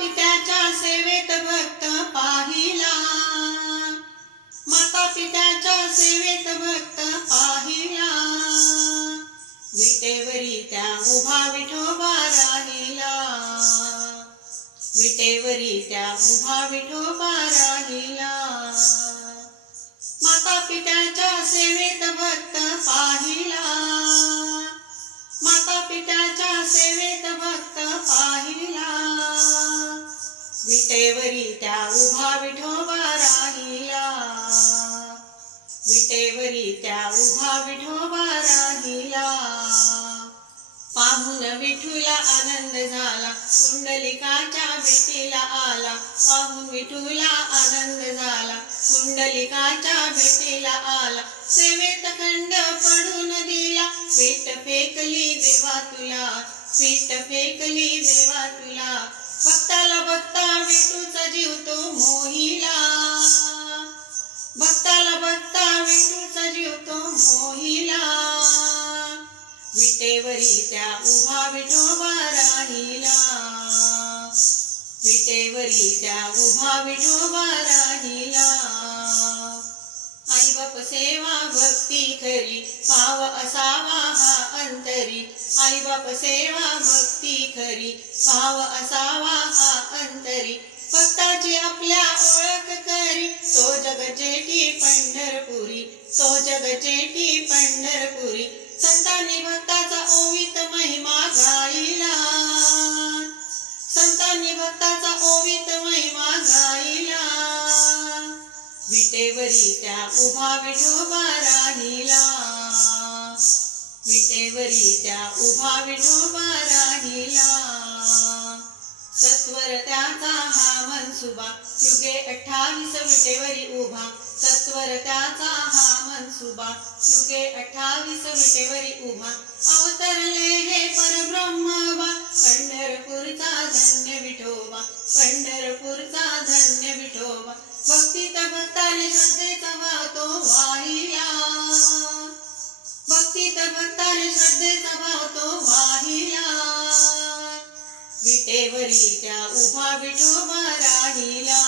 पित्याच्या सेवेत भक्त पाहिला. माता पित्याच्या सेवेत भक्त पाहिला. विटेवरी त्या उभा विठोबा राहिला. विटेवरी त्या उभा विठोबा राहिला. माता पित्याच्या सेवेत भक्त पाहिला. विटेवरी त्या उभा विठोबा राहिला. पाहून विठूला आनंद झाला. कुंडलिकाच्या भेटीला आला. पाहून विठूला आनंद झाला. कुंडलिकाच्या भेटीला आला. सेवेत खंड पडून दिला. पीठ फेकली देवा तुला. पीठ फेकली देवा तुला. भक्ताला भक्ता विठूचा जीव तो मोहिला. भक्ताला भक्ता विटेवरी त्या उभा विठोबा राहिला. विटेवरी त्या उभा विठोबा राहिला. आई बाप सेवा भक्ती खरी पाव असावा हा अंतरी. आई बाप सेवा भक्ती खरी पाव असावा हा अंतरी. भक्ताची आपल्या ओळख करी तो जग जेठी पंढरपुरी. तो जग जेठी पंढरपुरी. संतांनी भक्ताचा ओवित महिमा गाईला संतांनी भक्ताचा ओवित महिमा गाईला विटेवरी त्या उभा विठोबा राहिला. विटेवरी त्या उभा विठोबा राहिला. सत्वर त्याचा हा मनसुबा युगे अठ्ठावीस विटेवरी उभा. सत्वर त्याचा हा युगे अठ्ठावीस विटेवरी उभा. अवतरले हे परब्रह्मवा पंढरपूरचा धन्य विठोबा पंढरपूरचा धन्य विठोबा. भक्ती भक्ताने श्रद्धेचा वाहतो वाहिया भक्ती भक्ताने श्रद्धेचा वाहतो वाहिया विटेवरी त्या उभा विठोबा राहिला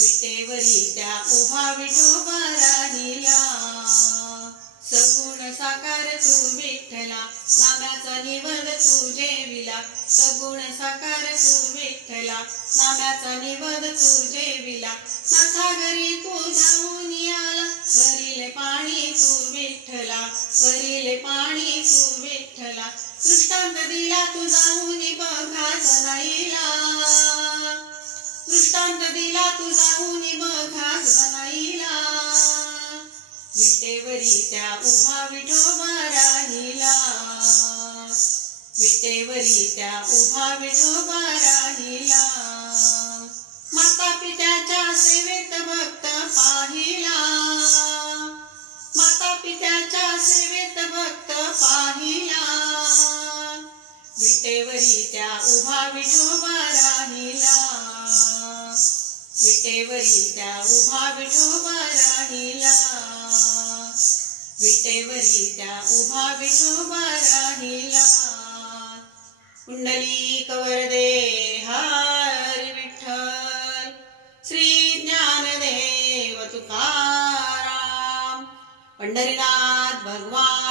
विटेवरी त्या उभा विठोबा साकार तू विठ्ठला नाम्याचा निवद तू जेविला. सगुण साकार तू विठ्ठला नाम्याचा निवद तू जेविला. नाथा घरी तू जाऊन आला वरील पाणी तू विठ्ठला वरील पाणी तू विठ्ठला. दृष्टांत दिला तू जाऊन बघा जनाईला दृष्टांत दिला तू जाऊन बघा त्या उभा विठोबा राहिला विटेवरी त्या उभा विठोबा राहिला माता पित्याच्या सेवेत भक्त पाहिला. माता पित्याच्या सेवेत भक्त पाहिला. विटेवरी त्या उभा विठोबा राहिला विटेवरी त्या उभा विठोबा राहिला विटेवरी उभा विठोबा राहिला कुंडली कवरदे हार विठ्ठल श्री ज्ञानदेव तुकाराम पंढरीनाथ भगवान